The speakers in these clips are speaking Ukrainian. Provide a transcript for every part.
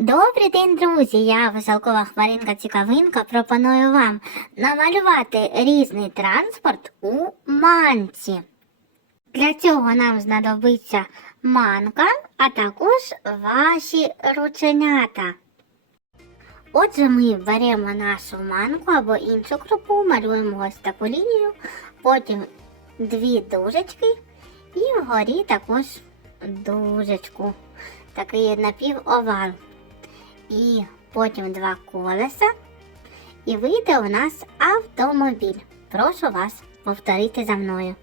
Добрий день, друзі! Я веселкова хмаринка Цікавинка пропоную вам намалювати різний транспорт у манці. Для цього нам знадобиться манка, а також ваші рученята. Отже, ми беремо нашу манку або іншу крупу, малюємо ось таку лінію, потім дві дужечки і вгорі також дужечку. Такий напівовал. І потім два колеса. І вийде у нас автомобіль. Прошу вас повторити за мною.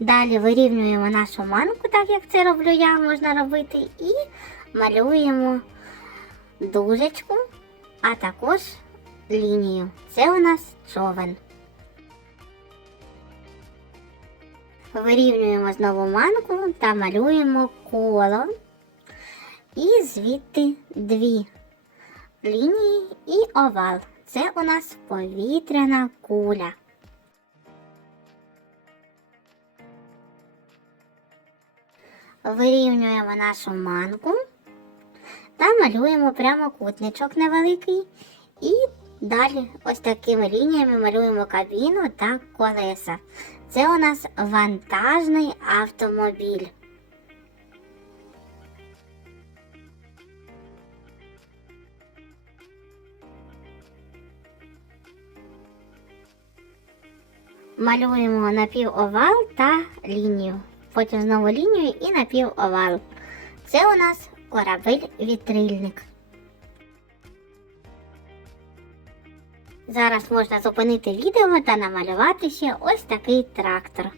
Далі вирівнюємо нашу манку, так як це роблю я, можна робити, і малюємо дужечку, а також лінію. Це у нас човен. Вирівнюємо знову манку та малюємо коло. І звідти дві лінії і овал. Це у нас повітряна куля. Вирівнюємо нашу манку та малюємо прямокутничок невеликий. І далі ось такими лініями малюємо кабіну та колеса. Це у нас вантажний автомобіль. Малюємо напівовал та лінію. Потім знову лінію і напівовал. Це у нас корабель-вітрильник. Зараз можна зупинити відео та намалювати ще ось такий трактор.